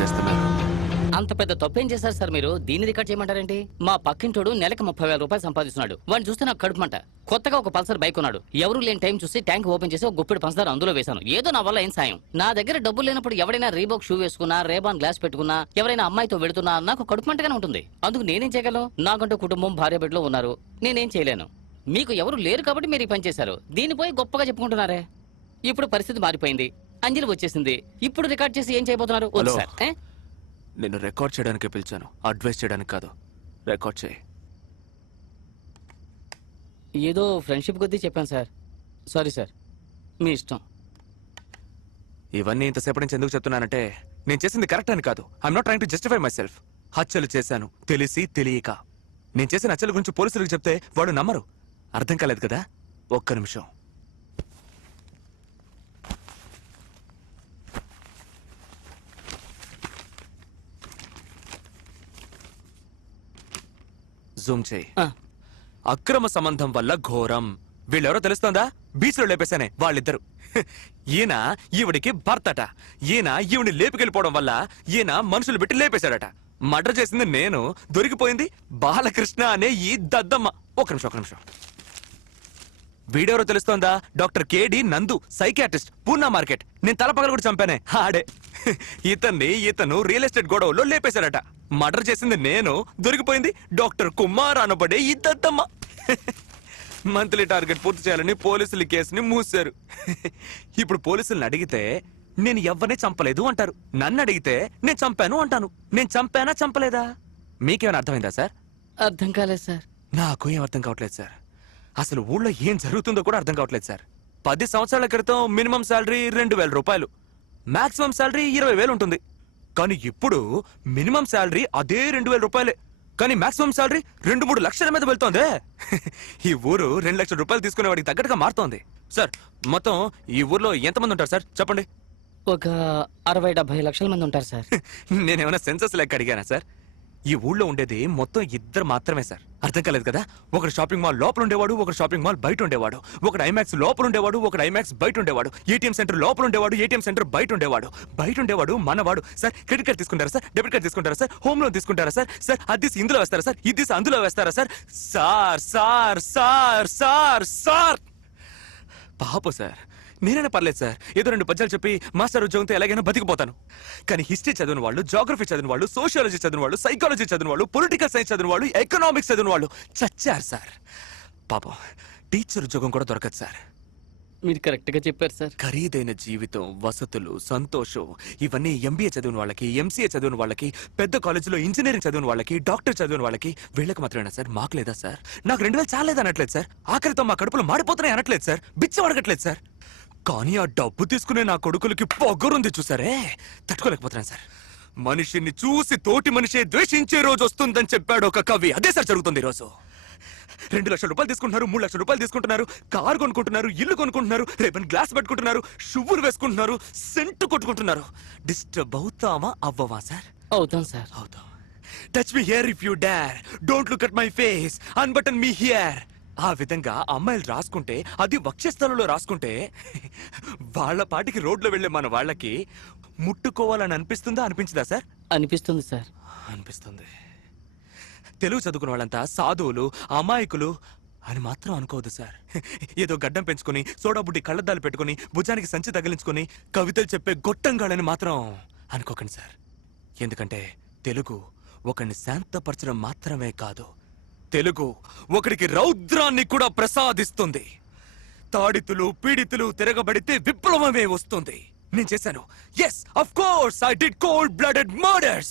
చేస్తున్నారు? అంత పెద్ద తప్పేం చేశారు సార్ మీరు? దీన్ని రికార్డ్ చేయమంటారేంటి? మా పక్కింటోడు నెలకు 30,000 రూపాయలు సంపాదిస్తున్నాడు. వాడిని చూస్తే నాకు కడుపుమంట. కొత్తగా ఒక పల్సర్ బైక్ ఉన్నాడు. ఎవరు లేని టైం చూసి ట్యాంక్ ఓపెన్ చేసి ఒక గుప్పెడు పంచదార అందులో వేశాను. ఏదో నా వల్ల ఏం సాయం. నా దగ్గర డబ్బులు లేనప్పుడు ఎవరైనా రీబోక్ షూ వేసుకున్నా, రేబాన్ గ్లాస్ పెట్టుకున్నా, ఎవరైనా అమ్మాయితో వెళుతున్నా నాకు కడుపుమంటగానే ఉంటుంది. అందుకు నేనేం చేయగలను? నాకంటూ కుటుంబం, భార్య బిడ్డలు ఉన్నారు. నేనేం చేయలేను. మీకు ఎవరు లేరు కాబట్టి మీరు ఈ పని చేశారు. దీన్ని పోయి గొప్పగా చెప్పుకుంటున్నారే. ఇప్పుడు పరిస్థితి మారిపోయింది. అంజలి వచ్చేసింది. ఇప్పుడు రికార్డ్ చేసి ఏం చేయబోతున్నారు? వద్దు సార్. నేను రికార్డ్ చేయడానికి పిలిచాను, అడ్వైస్ చేయడానికి కాదు. రికార్డ్ చేయి. ఏదో ఫ్రెండ్షిప్ కొద్దీ చెప్పాను సార్. సారీ సార్, మీ ఇష్టం. ఇవన్నీ ఇంతసేపటి నుంచి ఎందుకు చెప్తున్నానంటే నేను చేసింది కరెక్ట్ అని కాదు. I'm not trying to justify my self. హత్యలు చేశాను తెలిసి తెలియక. నేను చేసిన హత్యల గురించి పోలీసులకు చెప్తే వాడు నమ్మరు. అర్థం కాలేదు కదా? ఒక్క నిమిషం. జూమ్ చేయి. అక్రమ సంబంధం వల్ల ఘోరం. వీళ్ళెవరో తెలుస్తోందా? బీచ్ లో లేపేశానే వాళ్ళిద్దరు. ఈయన ఈవిడికి భర్తట. ఈయన ఈవిని లేపుకెళ్ళిపోవడం వల్ల ఈయన మనుషులు పెట్టి లేపేశాడట. మర్డర్ చేసింది నేను, దొరికిపోయింది బాలకృష్ణ అనే ఈ దద్దమ్మ. ఒక నిమిషం. వీడెవరో తెలుస్తోందా? డాక్టర్ కేడి నందు, సైకియాట్రిస్ట్, పూర్ణ మార్కెట్. నేను తలపగలు కూడా చంపానే ఆడే. ఇతను రియల్ ఎస్టేట్ గొడవలో లేపేశాడట. మర్డర్ చేసింది నేను, దొరికిపోయింది డాక్టర్ కుమార్ అనబడే ఈ దద్దమ్మ. మంత్లీ టార్గెట్ పూర్తి చేయాలని పోలీసులు కేసుని మూసారు. ఇప్పుడు పోలీసులను అడిగితే నేను ఎవరిని చంపలేదు అంటారు. నన్ను అడిగితే నేను చంపాను అంటాను. నేను చంపానా చంపలేదా? మీకేమైనా అర్థమైందా సార్? అర్థం కాలేదు సార్. నాకు ఏం అర్థం కావట్లేదు సార్. అసలు ఊళ్ళో ఏం జరుగుతుందో కూడా అర్థం కావట్లేదు సార్. 10 సంవత్సరాల క్రితం మినిమం శాలరీ 2,000 రూపాయలు, మాక్సిమం శాలరీ 20,000 ఉంటుంది. కానీ ఇప్పుడు మినిమం శాలరీ అదే 2,000 రూపాయలే, కానీ మాక్సిమం శాలరీ 2-3 లక్షల మీద వెళ్తోంది. ఈ ఊరు 2 లక్షల రూపాయలు తీసుకునేవాడికి తగ్గట్టుగా మారుతోంది. సార్, మొత్తం ఈ ఊర్లో ఎంతమంది ఉంటారు సార్ చెప్పండి? ఒక 60-70 లక్షల మంది ఉంటారు సార్. నేనేమైనా సెన్సస్ లెక్క అడిగానా సార్? ఈ ఊళ్ళో ఉండేది మొత్తం 2 మాత్రమే సార్. అర్థం కాలేదు కదా? ఒకడు షాపింగ్ మాల్ లోపల ఉండేవాడు, ఒకడు షాపింగ్ మాల్ బయట ఉండేవాడు. ఒకడు ఐమాక్స్ లోపల ఉండేవాడు, ఒకడు ఐమాక్స్ బయట ఉండేవాడు. ఏటీఎం సెంటర్ లోపల ఉండేవాడు, ఏటీఎం సెంటర్ బయట ఉండేవాడు. మనవాడు. సార్, క్రెడిట్ కార్డ్ తీసుకుంటారా సార్? డెబిట్ కార్డ్ తీసుకుంటారా సార్? హోమ్ లోన్ తీసుకుంటారా సార్? సార్, అది ఇందులో వేస్తారా సార్? ఇది అందులో వేస్తారా sir? Sir sir sir sir sir పాప సార్, నేనైనా పర్లేదు సార్. ఏదో 2 పద్యాలు చెప్పి మాస్టర్ ఉద్యోగంతో ఎలాగైనా బతికిపోతాను. కానీ హిస్టరీ చదివిన వాళ్ళు, జాగ్రఫీ చదివిన వాళ్ళు, సోషియాలజీ చదివిన వాళ్ళు, సైకాలజీ చదివిన వాళ్ళు, పొలిటికల్ సైన్స్ చదివిన వాళ్ళు, ఎకనామిక్స్ చదివిన వాళ్ళు చచ్చారు సార్. పాపం టీచర్ ఉద్యోగం కూడా దొరకదు సార్. మీరు కరెక్ట్ గా చెప్పారు సార్. ఖరీదైన జీవితం, వసతులు, సంతోషం ఇవన్నీ ఎంబీఏ చదివిన వాళ్ళకి, ఎంసీఏ చదివిన వాళ్ళకి, పెద్ద కాలేజీలో ఇంజనీరింగ్ చదివిన వాళ్ళకి, డాక్టర్ చదివిన వాళ్ళకి, వీళ్ళకి మాత్రమేనా సార్? మాకు లేదా సార్? నాకు 2,000 చాలేదు అనట్లేదు సార్. ఆఖరితో మా కడుపులు మాడిపోతున్నాయి అనట్లేదు సార్. బిచ్చం అడగట్లేదు సార్. కానీ ఆ డబ్బు తీసుకునే నా కొడుకులకి పొగరుంది చూసారే, తట్టుకోలేకపోతున్నాను సార్. మనిషిని చూసి తోటి మనిషే ద్వేషించే రోజు వస్తుందని చెప్పాడు ఒక కవి. అదే సార్ జరుగుతుంది ఈరోజు. 2 లక్షల రూపాయలు తీసుకుంటున్నారు, 3 లక్షల రూపాయలు తీసుకుంటున్నారు, కారు కొనుక్కుంటున్నారు, ఇల్లు కొనుక్కుంటున్నారు, రేపని గ్లాస్ పెట్టుకుంటున్నారు, షువ్వులు వేసుకుంటున్నారు, సెంటు కొట్టుకుంటున్నారు. డిస్టర్బ్ అవుతామా అవ్వవా సార్? అవుతాం సార్. అవుతాం. Touch me here if you dare, don't look at my face, unbutton me here. ఆ విధంగా అమ్మాయిలు రాసుకుంటే, అది వక్షస్థలంలో రాసుకుంటే, వాళ్ళ పాటికి రోడ్లో వెళ్లే మన వాళ్ళకి ముట్టుకోవాలని అనిపిస్తుందా అనిపించదా సార్? అనిపిస్తుంది సార్. అనిపిస్తుంది. తెలుగు చదువుకున్న వాళ్ళంతా సాధువులు, అమాయకులు అని మాత్రం అనుకోవద్దు సార్. ఏదో గడ్డం పెంచుకుని, సోడా బుడ్డి కళ్ళద్దాలు పెట్టుకుని, భుజానికి సంచి తగిలించుకుని కవితలు చెప్పే గొట్టంగాళ్ళని మాత్రం అనుకోకండి సార్. ఎందుకంటే తెలుగు ఒకరిని శాంతపరచడం మాత్రమే కాదు, తెలుగు ఒకడికి రౌద్రాన్ని కూడా ప్రసాదిస్తుంది. తాడితులు, పీడితులు తిరగబడితే విప్లవమే వస్తుంది. నేను చేశాను. yes of course I did cold blooded murders.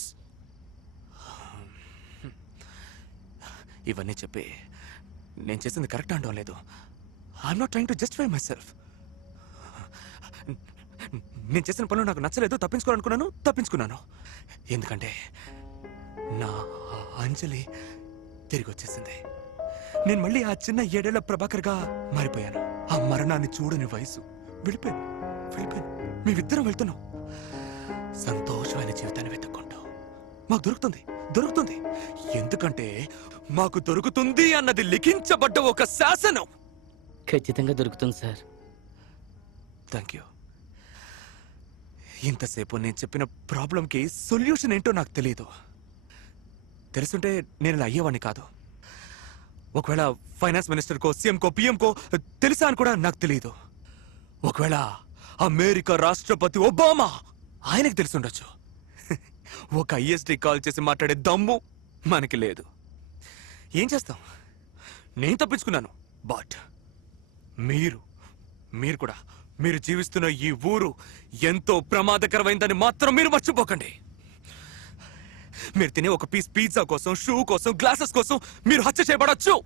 ఇవన్నీ చెప్పి నేను చేసింది కరెక్ట్ అనడం లేదు. I'm not trying to justify my self. నేను చేసిన పనులు నాకు నచ్చలేదు, తప్పించుకున్నాను. ఎందుకంటే నా అంజలి తిరిగి వచ్చేసింది. నేను మళ్ళీ ఆ చిన్న 7 ఏళ్ల ప్రభాకర్గా మారిపోయాను. ఆ మరణాన్ని చూడని వయసు. వెళ్ళిపోయాను. మేమిద్దరం వెళ్తున్నాం సంతోషమైన జీవితాన్ని వెతుక్కుంటూ. మాకు దొరుకుతుంది. ఎందుకంటే మాకు దొరుకుతుంది అన్నది లిఖించబడ్డ ఒక శాసనం. ఖచ్చితంగా దొరుకుతుంది సార్. Thank you. ఇంతసేపు నేను చెప్పిన ప్రాబ్లంకి సొల్యూషన్ ఏంటో నాకు తెలియదు. తెలుసుంటే నేను ఇలా అయ్యేవాడిని కాదు. ఒకవేళ ఫైనాన్స్ మినిస్టర్కో సీఎంకో పిఎంకో తెలుసా అని కూడా నాకు తెలియదు. ఒకవేళ అమెరికా రాష్ట్రపతి ఒబామా ఆయనకు తెలుసుండొచ్చు. ఒక ఐఎస్డి కాల్ చేసి మాట్లాడే దమ్ము మనకి లేదు. ఏం చేస్తాం? నేను తప్పించుకున్నాను. బట్ మీరు కూడా మీరు జీవిస్తున్న ఈ ఊరు ఎంతో ప్రమాదకరమైందని మాత్రం మీరు మర్చిపోకండి. మీరు తినే ఒక పీస్ పిజ్జా కోసం, షూ కోసం, గ్లాసెస్ కోసం మీరు హత్య చేయబడచ్చు.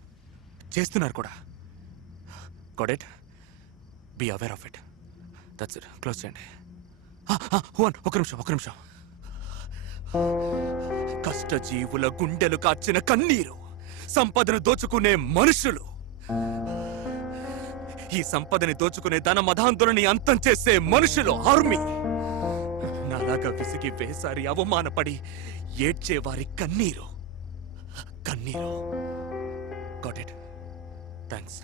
చేస్తున్నారు కూడా. Got it? Be aware of it. That's it. Close చేయండి. ఒక నిమిషం. కష్టజీవుల గుండెలు కార్చిన కన్నీరు, సంపదను దోచుకునే మనుషులు, ఈ సంపదని దోచుకునే ధన మధాంతులని అంతం చేసే మనుషులు, ఆర్మీ. నాలాగా విసిగి వేసారి అవమానపడి ఏడ్చేవారి కన్నీరు. Got it? థ్యాంక్స్.